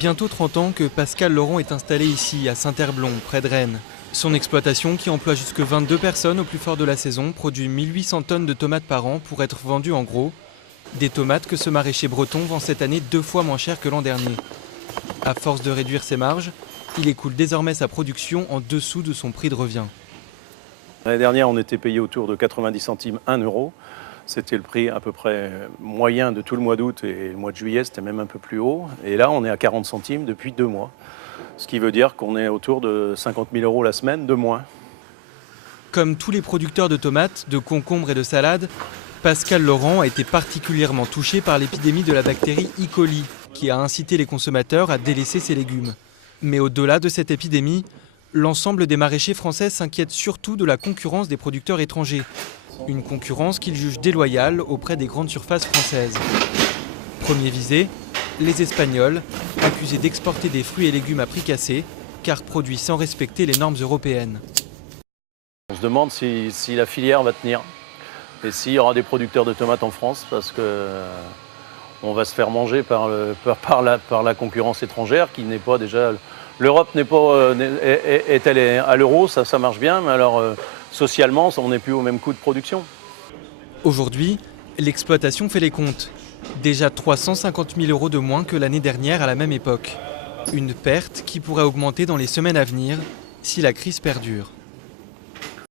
bientôt 30 ans que Pascal Laurent est installé ici, à Saint-Herblon, près de Rennes. Son exploitation, qui emploie jusque 22 personnes au plus fort de la saison, produit 1800 tonnes de tomates par an pour être vendues en gros. Des tomates que ce maraîcher breton vend cette année 2 fois moins cher que l'an dernier. À force de réduire ses marges, il écoule désormais sa production en dessous de son prix de revient. L'année dernière, on était payé autour de 90 centimes, 1 euro. C'était le prix à peu près moyen de tout le mois d'août et le mois de juillet, c'était même un peu plus haut. Et là, on est à 40 centimes depuis 2 mois. Ce qui veut dire qu'on est autour de 50 000 euros la semaine de moins. Comme tous les producteurs de tomates, de concombres et de salades, Pascal Laurent a été particulièrement touché par l'épidémie de la bactérie E. coli, qui a incité les consommateurs à délaisser ses légumes. Mais au-delà de cette épidémie, l'ensemble des maraîchers français s'inquiètent surtout de la concurrence des producteurs étrangers. Une concurrence qu'ils jugent déloyale auprès des grandes surfaces françaises. Premier visé, les Espagnols, accusés d'exporter des fruits et légumes à prix cassés, car produits sans respecter les normes européennes. On se demande si la filière va tenir et s'il y aura des producteurs de tomates en France, parce qu'on va se faire manger par la concurrence étrangère qui n'est pas déjà... L'Europe est-elle à l'euro, ça marche bien, mais alors socialement, on n'est plus au même coût de production. Aujourd'hui, l'exploitation fait les comptes. Déjà 350 000 euros de moins que l'année dernière à la même époque. Une perte qui pourrait augmenter dans les semaines à venir si la crise perdure.